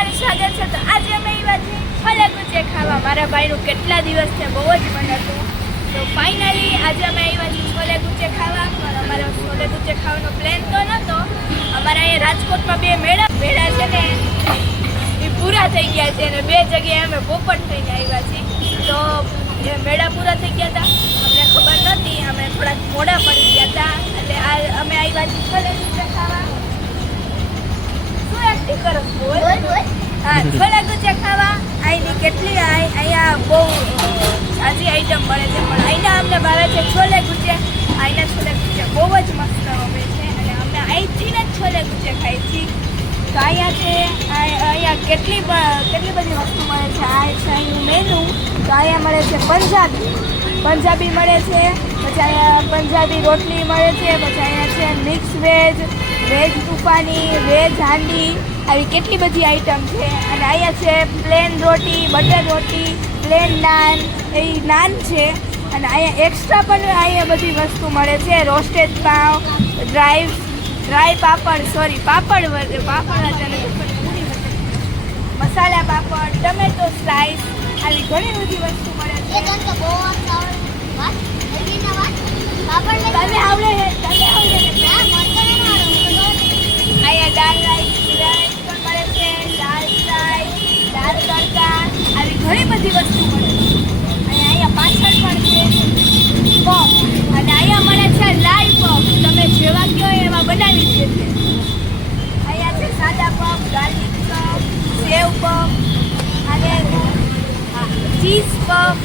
તમારું સ્વાગત છે તો આજે અમે આવ્યા છીએ ફલે કુચે ખાવા. મારા ભાઈનું કેટલા દિવસ છે બહુ જ મન હતું તો ફાઇનલી આજે અમે આવ્યા છીએ છોલે કુચે ખાવા. પણ અમારો છોલે કુચે ખાવાનો પ્લાન તો નહોતો અમારા અહીંયા રાજકોટમાં બે મેળા મેળા છે ને એ પૂરા થઈ ગયા છે અને બે જગ્યાએ અમે પોપટ થઈને આવ્યા છીએ. તો એ મેળા પૂરા થઈ ગયા હતા અમને ખબર નહોતી અમે થોડાક મોડા પડી ગયા હતા એટલે આ અમે આવ્યા છીએ છોલે કુચે ખાવા. શું એક્ટિંગ કરો? બોલ. હા છોલા કુચા ખાવા અહીંની કેટલી અહીંયા બહુ સાચી આઈટમ મળે છે. પણ અહીંના અમને ભાવે છે છોલે કુચે અહીંના છોલે કુચે બહુ જ મસ્ત આવે છે. અને અમે અહીંથી જ છોલે કુચે ખાઈ છીએ તો અહીંયા છે અહીંયા કેટલી કેટલી બધી વસ્તુ મળે છે? આ છે અહીંનું મેનુ તો અહીંયા મળે છે પંજાબી. પંજાબી મળે છે, પછી અહીંયા પંજાબી રોટલી મળે છે, પછી અહીંયા છે mix veg veg toofani veg handi આવી કેટલી બધી આઈટમ છે? અને અહીંયા છે plain roti butter roti plain naan એ નાન છે. અને અહીંયા એક્સ્ટ્રા પણ અહીંયા બધી વસ્તુ મળે છે. Roasted pav dry dry papad sorry papad papad નથી હતી. મસાલા પાપડ ટમેટો સ્લાઈસ આવી ઘણી બધી વસ્તુ મળે છે. તમે આવડે છે તને આવડે છે અહીંયા દાળ રાઈસ રાઈસ પણ મળે છે દાળ ફ્રાય દાળ તડકા આવી ઘણી બધી વસ્તુ મળે છે અને અહીંયા પાછળ પણ છે પફ અને અહીંયા મળે છે લાઈવ પફ તમે જેવા કહો એવા બનાવી દે છે અહીંયા છે સાદા puff garlic puff sev puff અને હા, ચીઝ પફ.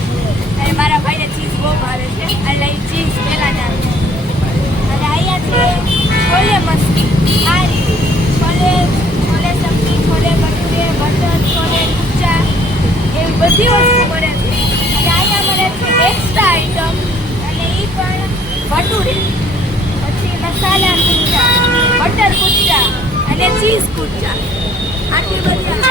અને મારા ભાઈને ચીઝ બહુ ભાવે છે. એટલે એ ચીઝ પહેલાં ના અને અહીંયા છે છોલે મસ્તી. આ રીતે છોલે છોલે સબ્જી છોલે ભટુરે બટર છોલે કુચા એવી બધી વસ્તુ મળે છે. અને અહીંયા મળે છે એક્સ્ટ્રા આઈટમ અને એ પણ ભટુરે. પછી મસાલા કુચા બટર કુચા અને ચીઝ કુચા આટલી બધી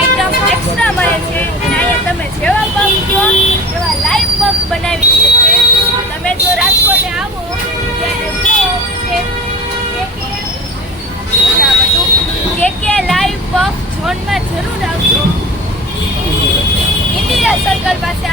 Michael